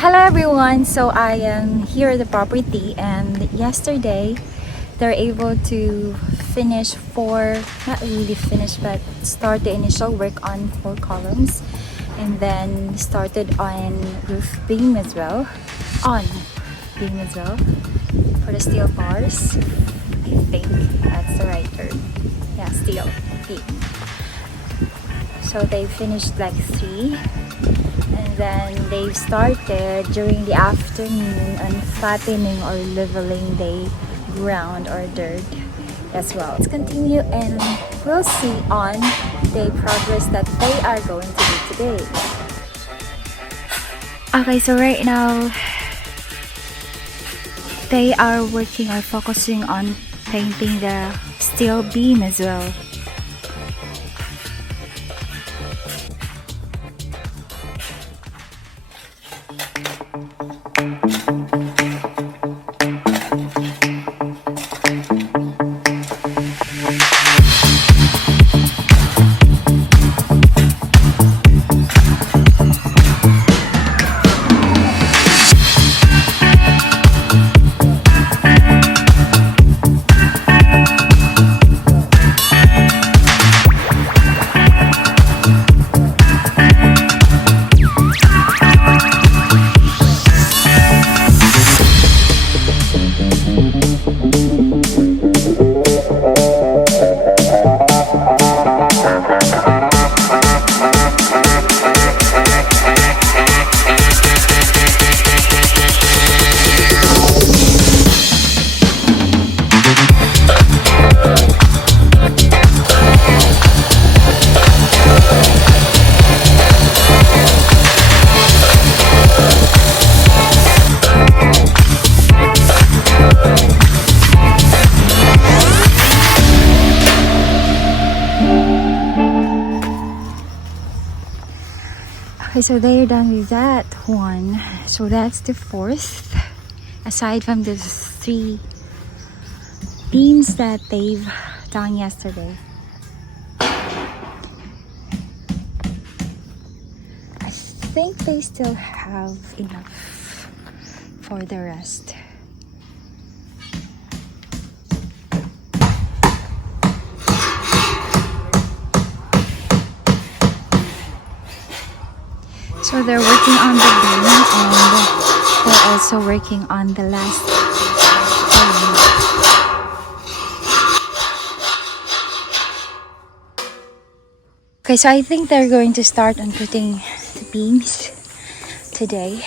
Hello everyone, so I am here at the property, and yesterday they're able to finish not really finish, but start the initial work on 4 columns, and then started on roof beam as well, for the steel bars. I think that's the right term. Yeah, steel beam. So they finished like 3, and then they've started during the afternoon on flattening or leveling the ground or dirt as well. Let's continue and we'll see on the progress that they are going to do today. Okay, so right now they are working or focusing on painting the steel beam as well. Okay, so they're done with that one. So that's the 4th. Aside from the 3 beams that they've done yesterday. I think they still have enough for the rest. So they're working on the beam, and they're also working on the last column. Okay, so I think they're going to start on putting the beams today.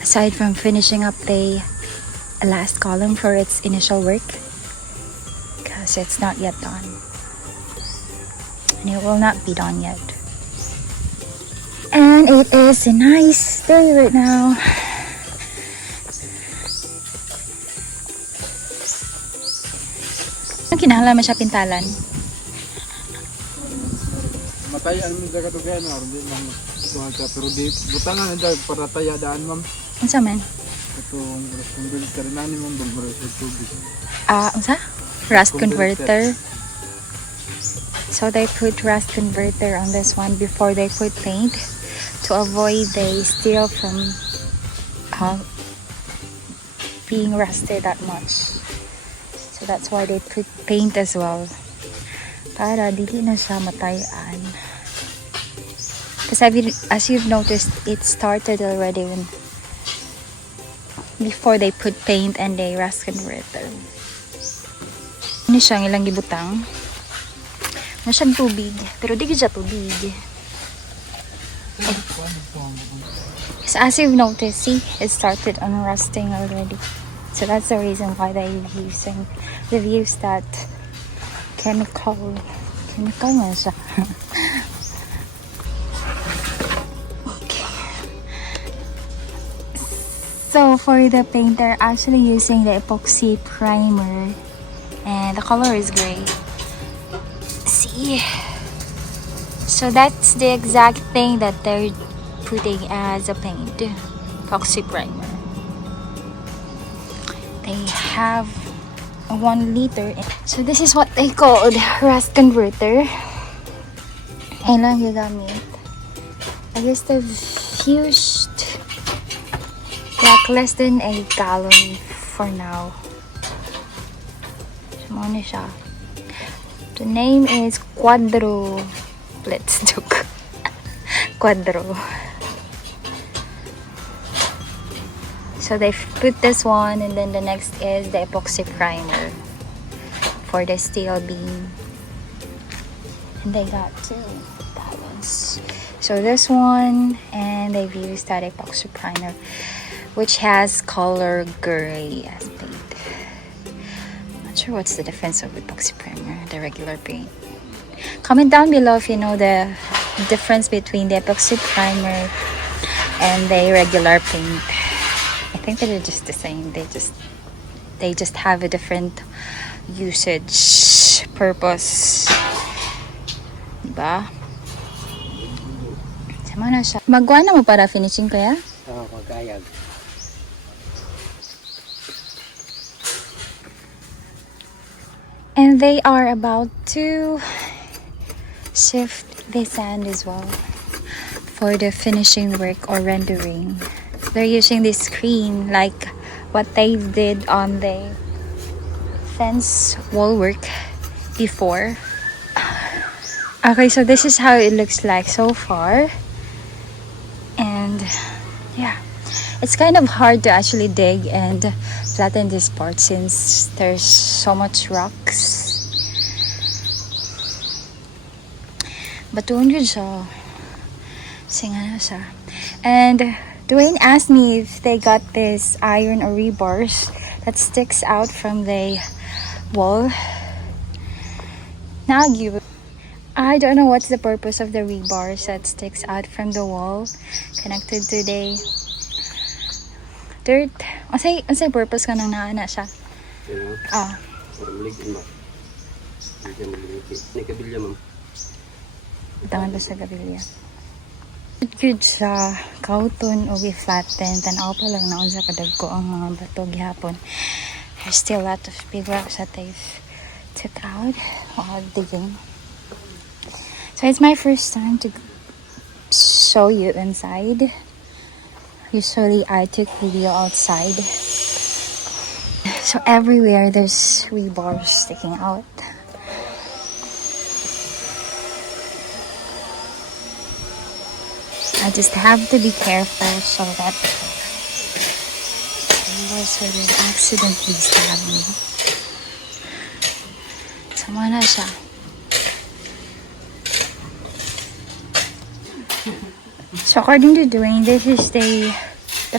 Aside from finishing up the last column for its initial work, because it's not yet done and it will not be done yet, and it is a nice day right now. Ang kinahanglan siya pintalan. Matay ang mga katugay na hindi man suwanta, pero di butangan na para tayadaan, ma'am. Unsa man? Itong converter na ni mong bagmaro sa tubig. Unsa? Rust converter. So they put rust converter on this one before they put paint to avoid the steel from being rusted that much. So that's why they put paint as well, para dili na siya matayan. Because as you've noticed, it started already before they put paint and the rust converter. Ano siya, ilang gibutang? Ano siyang tubig, pero di siya tubig. So as you've noticed, see, it started on rusting already. So that's the reason why they've used that chemical nga siya. So for the paint, they're actually using the epoxy primer, and the color is gray. See? So that's the exact thing that they're putting as a paint, epoxy primer. They have 1 liter. So this is what they called rust converter. Ayun lang gagamit. I guess they've used like less than a gallon for now. So ano siya. The name is Quadro. Let's do Quadro. So they put this one, and then the next is the epoxy primer for the steel beam. And they got 2 gallons. So this one, and they've used that epoxy primer, which has color gray as paint. Not sure what's the difference of epoxy primer, the regular paint. Comment down below if you know the difference between the epoxy primer and the regular paint. I think they're just the same. They just have a different usage purpose. Diba? Sama na siya. Magawa na mo para finishing ko ya? Oo, magkayag. And they are about to shift the sand as well for the finishing work or rendering. They're using this screen like what they did on the fence wall work before. Okay, so this is how it looks like so far. And yeah, it's kind of hard to actually dig and flatten this part since there's so much rocks. But doon yun siya. Singa na siya. And Dwayne asked me if they got this iron or rebars that sticks out from the wall. Nagu. I don't know what's the purpose of the rebars that sticks out from the wall connected to the dirt. Unsay purpose ka nang naana siya? Ah. Nikabilya, ma'am. Tangan ba sa gabilya? Good sa kauton o gi-flatten. Tanaw pa lang naon sa kadagko ang mga bato gihapon. There's still a lot of big rocks that they've took out while digging. So it's my first time to show you inside. Usually I took video outside. So everywhere there's rebars sticking out. I just have to be careful so that rebars wouldn't accidentally stab me. Sama na siya. So according to Dwayne, this is the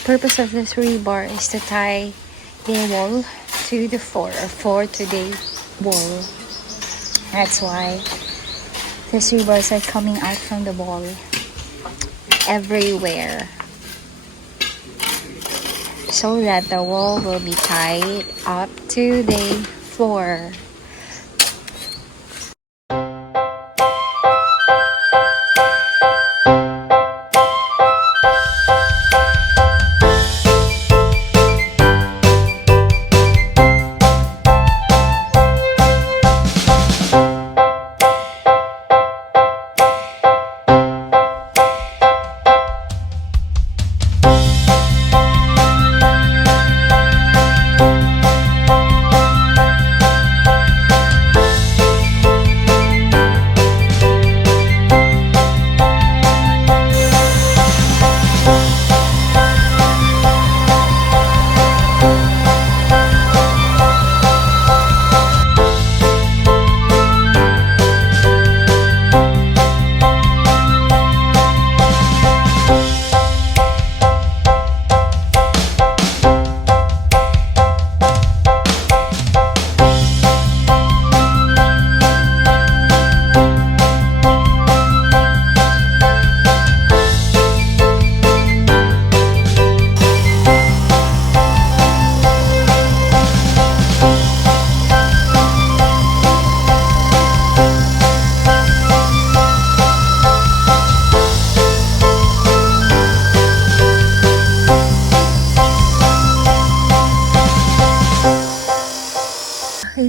purpose of this rebar is to tie the wall to the floor or floor to the wall. That's why these rebars are coming out from the wall everywhere, so that the wall will be tied up to the floor.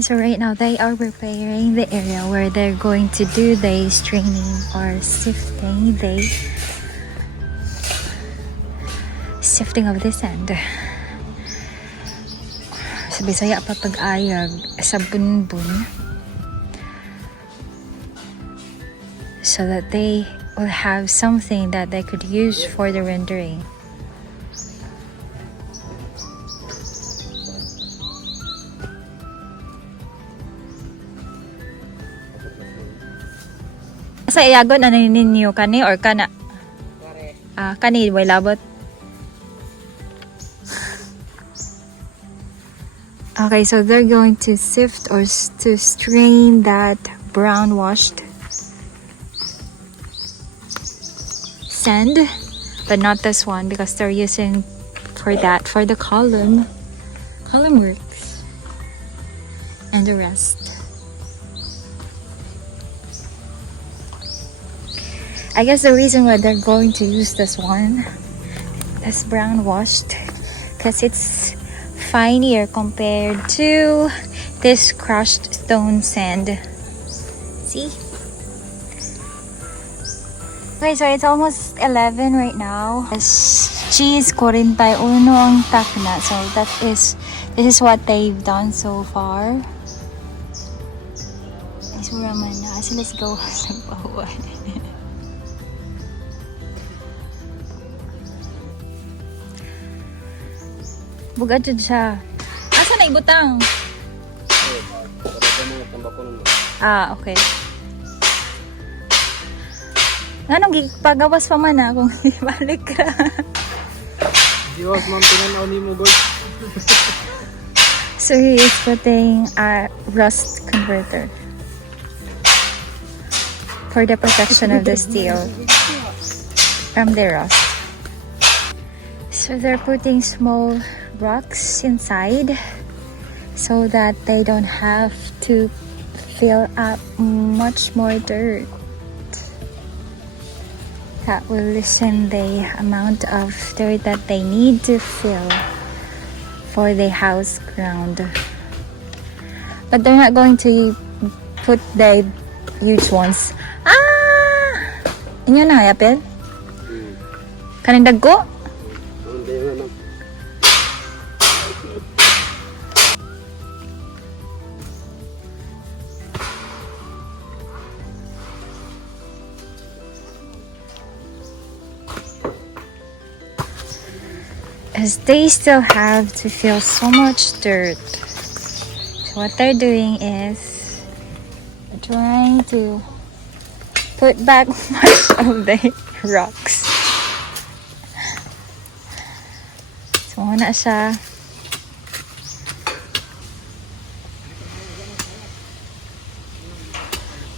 So right now they are preparing the area where they're going to do the straining or sifting of the sand. Sa Bisaya pa pag-ayag sa bunbun, so that they will have something that they could use for the rendering. Sa iyagon ano ninyo kani or kana? Kani way labot. Okay, so they're going to sift or to strain that brown washed sand, but not this one because they're using for the column works and the rest. I guess the reason why they're going to use this brown washed, because it's finer compared to this crushed stone sand. See? Okay, so it's almost 11 right now. Cheese 41 ang takna. So this is what they've done so far. Ay, sura man na. So let's go. Bugad jud siya. Asa na ibutang? Okay. Anong gipagawas pa man kung balik ka? Diwas man tinanaw nimo gold. So he is putting a rust converter for the protection of the steel from the rust. So they're putting small rocks inside so that they don't have to fill up much more dirt. That will lessen the amount of dirt that they need to fill for the house ground. But they're not going to put the huge ones. Inyo na yapil? Kaning dagko? As they still have to fill so much dirt. So what they're doing is trying to put back much of the rocks. So na siya.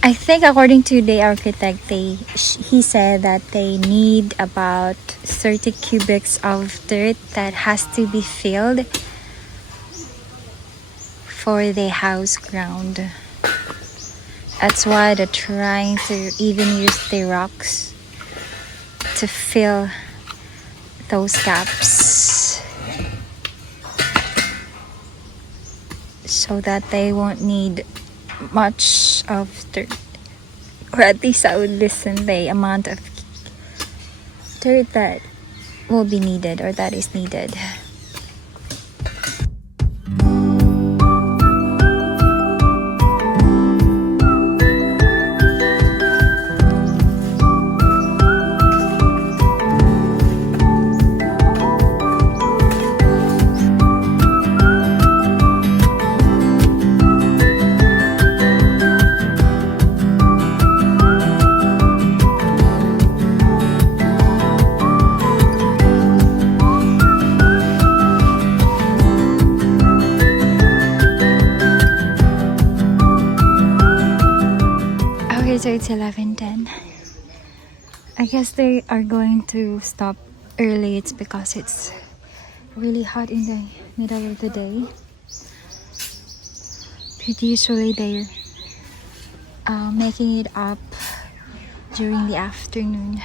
I think according to the architect, he said that they need about 30 cubics of dirt that has to be filled for the house ground. That's why they're trying to even use the rocks to fill those gaps so that they won't need much of dirt, or at least I would lessen the amount of dirt that will be needed or that is needed. So it's 11:10. I guess they are going to stop early. It's because it's really hot in the middle of the day. But usually they're making it up during the afternoon.